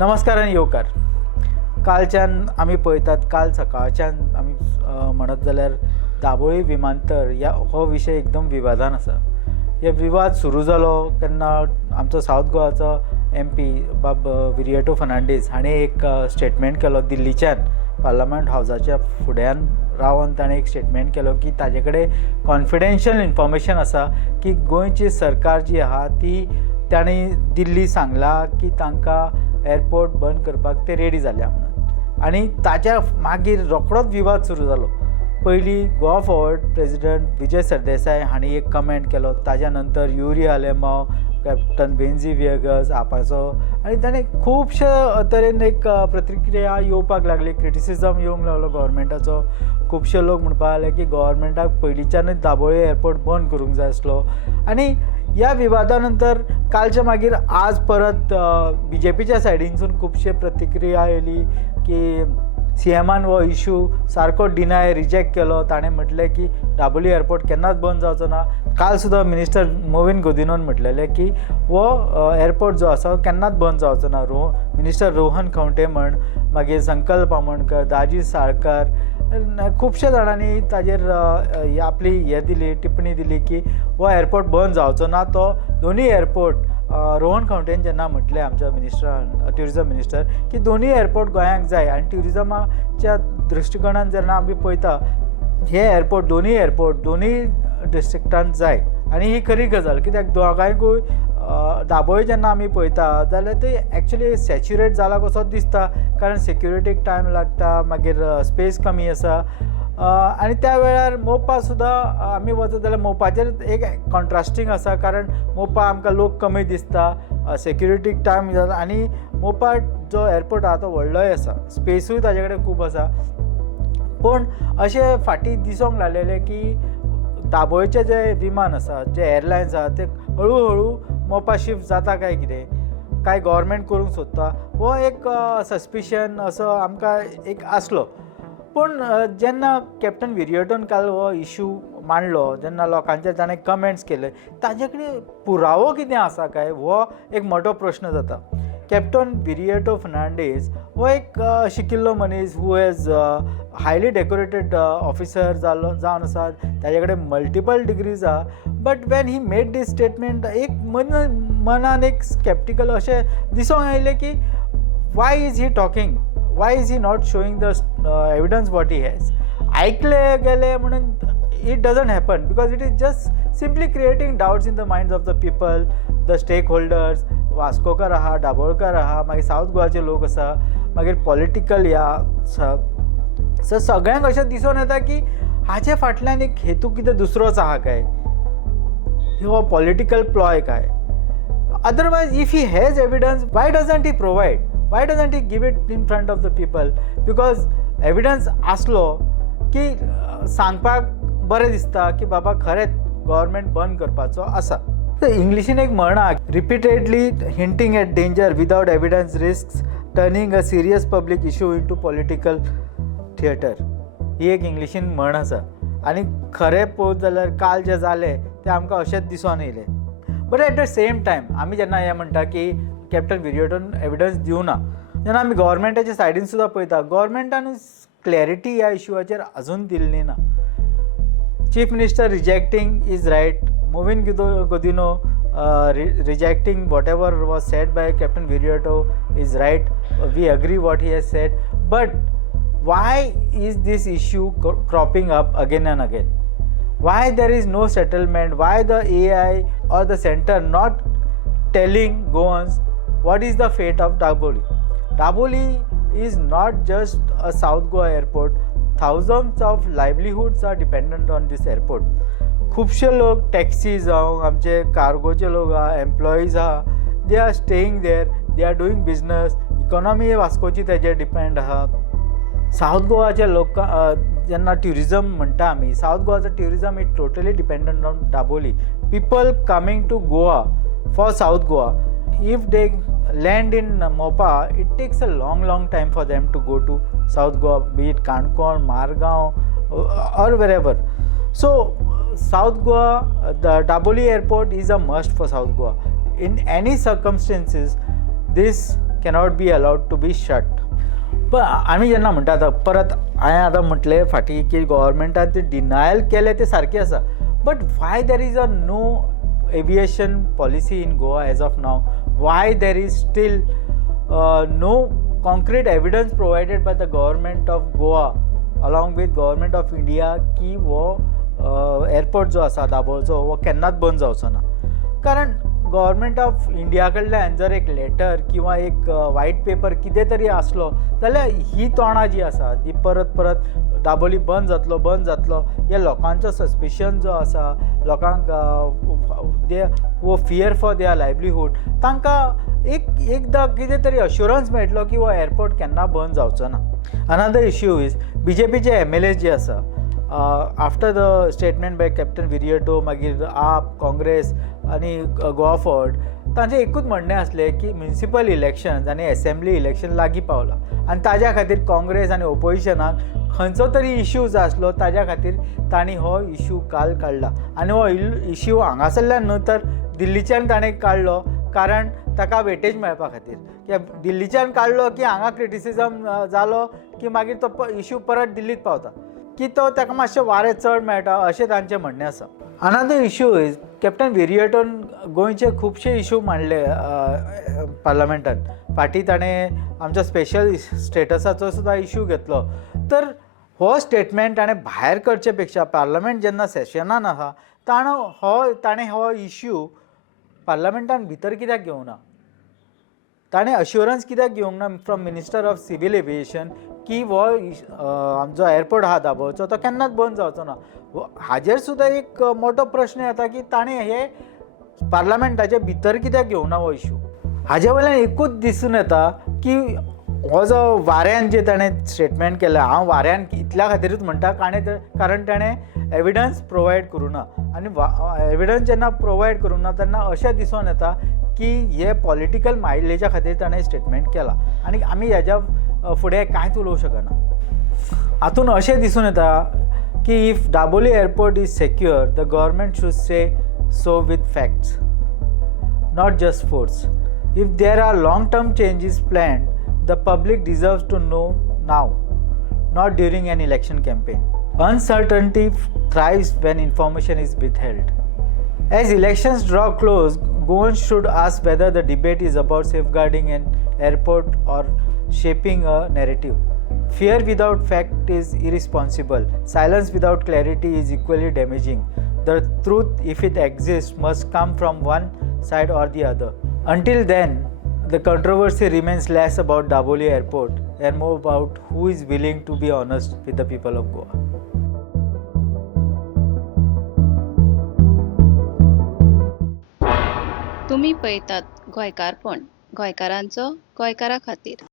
नमस्कार आणि येवकार. कालच्यान आमी पळयतात, काल सकाळच्यान आमी म्हणत जाल्यार दाबोळी विमानतळ हो विशय एकदम विवादान आसा. हे विवाद सुरू जालो तेन्ना आमचो सावथ गोवाचो MP बाब विरिएटो फर्नांडीस हाणें एक स्टेटमेंट केलो. दिल्लीच्यान पार्लमेंट हावसाच्या फुड्यान रावन ताणें एक स्टेटमेंट केलो की ताजे कडेन कॉन्फिडेन्शियल इन्फॉर्मेशन आसा की गोंयची सरकार जी आहा ती तांणी दिल्ली सांगला की तांकां एअरपोर्ट बंद करपाक ते रेडी जाल्या म्हणून. आनी ताच्या मागीर रोखडोच विवाद सुरू जालो. पयलीं गोवा फॉरवर्ड प्रेसिडेंट विजय सरदेसाय हांणी एक कमेंट केलो. ताज्या नंतर युरी आलेमांव, कॅप्टन बेन्झी विएगस आपाचो, आनी ताणें खुबशे तरेन एक प्रतिक्रिया येवपाक लागली. क्रिटिसिजम येवंक लागलो गव्हर्मेंटाचो. खुबशे लोक म्हणपाक लागले की गव्हर्मेंटाक पयलींच्यानूच दाबोळी एअरपोर्ट बंद करूंक जाय आसलो. आनी ह्या विवादा नंतर कालच्या मागीर आज परत BJPच्या सायडीनसून खुबशे प्रतिक्रिया येयली की CMान हो इशू सारको रिजेक्ट केलो. ताणें म्हटलें की दाबोळी एअरपोर्ट केन्नाच बंद जावचो ना. काल सुद्दां मिनिस्टर मोविन गुदिनोन म्हटलेलें की हो एअरपोर्ट जो आसा केन्नाच बंद जावचो ना. मिनिस्टर रोहन खंवटे म्हण, मागीर संकल्प आमोणकर, दाजी साळकार, खुबशे जाणांनी ताजेर आपली दिली, टिप्पणी दिली की हो एअरपोर्ट बंद जावचो ना. तो दोनूय एअरपोर्ट रोहन खंवटेन जेन्ना म्हटलें आमच्या मिनिस्टरान, ट्युरिजम मिनिस्टर, की दोनूय एअरपोर्ट गोंयांक जाय आनी ट्युरिजमाच्या दृश्टिकोनान जेन्ना आमी पळयता हे एअरपोर्ट दोनूय डिस्ट्रिक्टांत जाय. आनी ही खरी गजाल, कित्याक दोगांयकूय दाबोळी जेन्ना आमी पळयता जाल्यार ते एक्चुली सॅच्युरेट जाला कसो दिसता, कारण सेक्युरिटीक टायम लागता, मागीर स्पेस कमी आसा. आनी त्या वेळार मोपा सुद्दां आमी वचत जाल्यार मोपाचेर एक कॉन्ट्रास्टींग आसा, कारण मोपा आमकां लोक कमी दिसता, सेक्युरिटीक टायम जाता, आनी मोपा जो एअरपोर्ट आहा तो व्हडलोय आसा, स्पेसूय ताजे कडेन खूब आसा. पूण अशें फाटीं दिसूंक लागलेलें की दाबोळीचे जे विमान आसा, जे एअरलायन्स आहा, ते हळू हळू मोपा शिफ्ट जाता काय कितें, काय गव्हर्मेंट करूंक सोदता, हो एक सस्पिशन असो आमकां एक आसलो. पूण जेन्ना कॅप्टन विरिएटोन काल हो इशू मांडलो, जेन्ना लोकांचे ताणें कमेंट्स केले, ताजे कडेन पुरावो कितें आसा काय हो एक मोठो प्रश्न जाता. कॅप्टन विरिएटो फर्नांडीस हो एक शिकिल्लो मनीस, who has highly decorated officer जावन आसा, ताजे कडेन मल्टिपल डिग्रीज आहा. But when he made this statement एक मनान एक स्कॅप्टिकल अशें दिसूंक आयलें की why is he talking, why is he not showing the evidence what he has. ऐकले गेले म्हणून it doesn't happen, because it is just simply creating doubts in the minds of the people, the stakeholders. Vascokar आहा, दाबोळकर आहा, मागीर south गोवाचे लोक आसा, मागीर political सगळ्यांक अशें दिसून येता की हाचे फाटल्यान एक हेतू कितें दुसरोच आहा काय, हो पॉलिटिकल प्लॉय काय. Otherwise if he has evidence, why doesn't he provide? Why doesn't he give it in front of the people? Because evidence आसलो की सांगपाक बरें दिसता की बाबा खरेंच गव्हर्मेंट बंद करपाचो आसा. इंग्लिशीन एक म्हण आहा, repeatedly hinting at danger without evidence risks turning a serious public issue into political theatre. ही एक इंग्लिशीन म्हण आसा. आनी खरें पळोवंक जाल्यार काल जें जालें तें आमकां अशेंच दिसून येयलें. But at the same time आमी जेन्ना हें म्हणटा की कॅप्टन विरिएटोन एविडन्स दिवना, जेन्ना आमी गव्हर्मेंटाच्या सायडीन सुद्दां पळयता, गव्हर्मेंटान क्लॅरिटी ह्या इशूवाचेर अजून दिल्ली ना. Chief minister rejecting is right, Mauvin Godinho rejecting whatever was said by captain Viriato is right. We agree what he has said. But why is this issue cropping up again and again? Why there is no settlement? Why the AI or the center not telling Goans what is the fate of Daboli? Daboli is not just a South Goa airport. Thousands of livelihoods are dependent on this airport. खुबशे लोक taxis जावं, आमचे कार्गोचे लोक आहा, employees आहा, they are staying there, they are doing business. Economy वास्कोची तेजेर depend आहा. सावथ गोवाचे लोक जेन्ना ट्युरिजम म्हणटा आमी, सावथ गोवाचो tourism is totally dependent on Dabolim. People coming to Goa for south Goa, if they land in Mopa, it takes a long time for them to go to South Goa, be it Kankon, Margaon or wherever. So South Goa, the Daboli airport is a must for South Goa. In any circumstances, this cannot be allowed to be shut. पण आम्ही जेन्ना म्हणटात परत हांवें आतां म्हटलें फाटीं की गव्हर्मेंटान ते डिनायल केलें तें सारकें आसा, but why there is a no aviation policy in Goa as of now? Why there is still no concrete evidence provided by the government of Goa along with government of India की वो airport जो आसा दाबोळचो वो केन्नाच बंद जावचो ना. कारण गव्हर्मेंट ऑफ इंडिया कडल्यान जर एक लेटर किंवा एक व्हाईट पेपर कितें तरी आसलो जाल्यार ही तोंडां जी आसा ती परत परत दाबोळी बंद जातलो हे लोकांचो सस्पिशन जो आसा, लोकांक दे वो फियर फॉर देयर लायवलीहूड, तांकां एकदां कितें तरी अश्युरन्स मेळटलो की हो एअरपोर्ट केन्ना बंद जावचो ना. अनदर इश्यू इज BJPचे MLAs जे आसा, after the statement by captain Viriato, मागीर आप, काँग्रेस आनी गोवा फॉर्ड, तांचें एकूच म्हणणें आसलें की म्युनिसिपल इलेक्शन्स आनी असेंब्ली इलेक्शन लागीं पावलां आनी ताज्या खातीर काँग्रेस आनी ओपोजिशनाक खंयचो तरी इश्यू जो आसलो ताज्या खातीर तांणी हो इश्यू काल काडला. आनी हो इश्यू हांगासरल्यान न्हू तर दिल्लीच्यान ताणें काडलो, कारण ताका वेटेज मेळपा खातीर. कित्याक दिल्लीच्यान काडलो की हांगा क्रिटिसिजम जालो की मागीर तो इश्यू परत दिल्लीत पावता, की तो ताका मातशें वारें चड मेळटा अशें तांचें म्हणणें आसा. अनदर इश्यू इज कॅप्टन विरियटोन गोंयचे खुबशे इश्यू मांडले पार्लमेंटान. फाटीं ताणें आमच्या स्पेशल स्टेटसाचो सुद्दां इश्यू घेतलो. तर हो स्टेटमेंट ताणें भायर करचे पेक्षा पार्लमेंट जेन्ना सेशनान आहा ताणें हो इश्यू पार्लमेंटान भितर कित्याक घेवंक ना? ताणें अश्युरन्स कित्याक घेवंक ना from minister of civil aviation की हो आमचो एअरपोर्ट आहा दाबोळचो तो केन्नाच बंद जावचो ना? हाजेर सुद्दां एक मोठो प्रश्न येता की ताणें हे पार्लमेंटाचे भितर कित्याक घेवंक ना हो इश्यू? हाजे वयल्यान एकूच दिसून येता की हो जो वाऱ्यान जे ताणें स्टेटमेंट केलें, हांव वाऱ्यान इतल्या खातीरूच म्हणटा कारण ताणें एविडन्स प्रोवायड करूं ना. आनी एविडन्स जेन्ना प्रोवायड करूं ना तेन्ना अशें दिसून येता की हे पॉलिटिकल मायलेजा खातीर ताणें स्टेटमेंट केला आनी आमी हेज्या फुडें कांयच उलोवंक शकना. हातून अशें दिसून येता की if Dabolim airport is secure the government should say so with facts, not just force. If there are long-term changes planned, the public deserves to know now, not during an election campaign. Uncertainty thrives when information is withheld. As elections draw close, Goans should ask whether the debate is about safeguarding an airport or shaping a narrative. Fear without fact is irresponsible. Silence without clarity is equally damaging. The truth, if it exists, must come from one side or the other. Until then, the controversy remains less about Daboli Airport and more about who is willing to be honest with the people of Goa. तुम्ही पळयतात गोंयकारपण, गोंयकारांचो गोंयकारा खातीर.